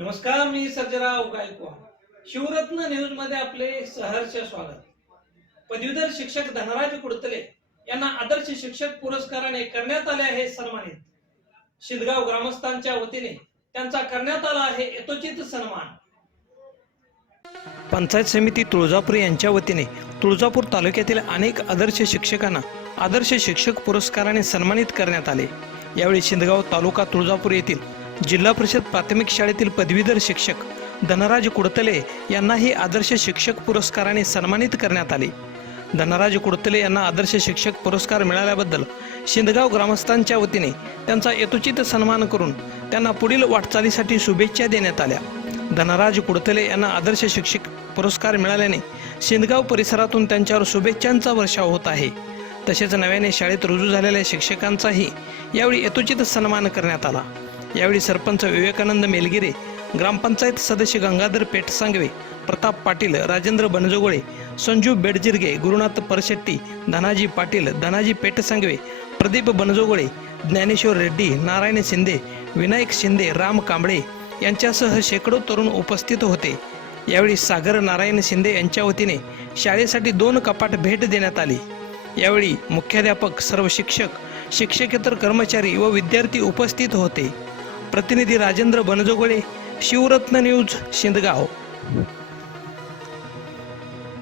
नमस्कार मी सर्जराव गायकवाड. शिवरत्न न्यूजमध्ये आपले सहर्ष स्वागत. पदवीधर शिक्षक धनराज कुडतले यांना आदर्श शिक्षक पुरस्काराने करण्यात आले आहे सन्मानित. शिदगाव ग्रामस्थांच्या वतीने त्यांचा करण्यात आला आहे यथोचित सन्मान. पंचायत समिती तुळजापूर यांच्या वतीने तुळजापूर तालुक्यातील अनेक आदर्श शिक्षकांना आदर्श शिक्षक पुरस्काराने सन्मानित करण्यात आले. यावेळी शिंदगाव तालुका तुळजापूर येथील जिल्हा परिषद प्राथमिक शाळेतील पदवीधर शिक्षक धनराज कुडतले यांनाही आदर्श शिक्षक पुरस्काराने सन्मानित करण्यात आले. धनराज कुडतले यांना आदर्श शिक्षक पुरस्कार मिळाल्याबद्दल शिंदगाव ग्रामस्थांच्या वतीने त्यांचा यथोचित सन्मान करून त्यांना पुढील वाटचालीसाठी शुभेच्छा देण्यात आल्या. धनराज कुडतले यांना आदर्श शिक्षक पुरस्कार मिळाल्याने शिंदगाव परिसरातून त्यांच्यावर शुभेच्छांचा वर्षाव होत आहे. तसेच नव्याने शाळेत रुजू झालेल्या शिक्षकांचाही यावेळी यथोचित सन्मान करण्यात आला. यावेळी सरपंच विवेकानंद मेलगिरे ग्रामपंचायत सदस्य गंगाधर पेटसांगवे प्रताप पाटील राजेंद्र बनजोगळे संजू बेडजिरगे गुरुनाथ परशेट्टी धनाजी पाटील धनाजी पेटसांगवे प्रदीप बनजोगळे ज्ञानेश्वर रेड्डी नारायण शिंदे विनायक शिंदे राम कांबळे यांच्यासह शेकडो तरुण उपस्थित होते. यावेळी सागर नारायण शिंदे यांच्या वतीने शाळेसाठी दोन कपाट भेट देण्यात आली. यावेळी मुख्याध्यापक सर्व शिक्षक शिक्षकेतर कर्मचारी व विद्यार्थी उपस्थित होते. प्रतिनिधी राजेंद्र बनजोगळे शिवरत्न न्यूज शिंदगाव.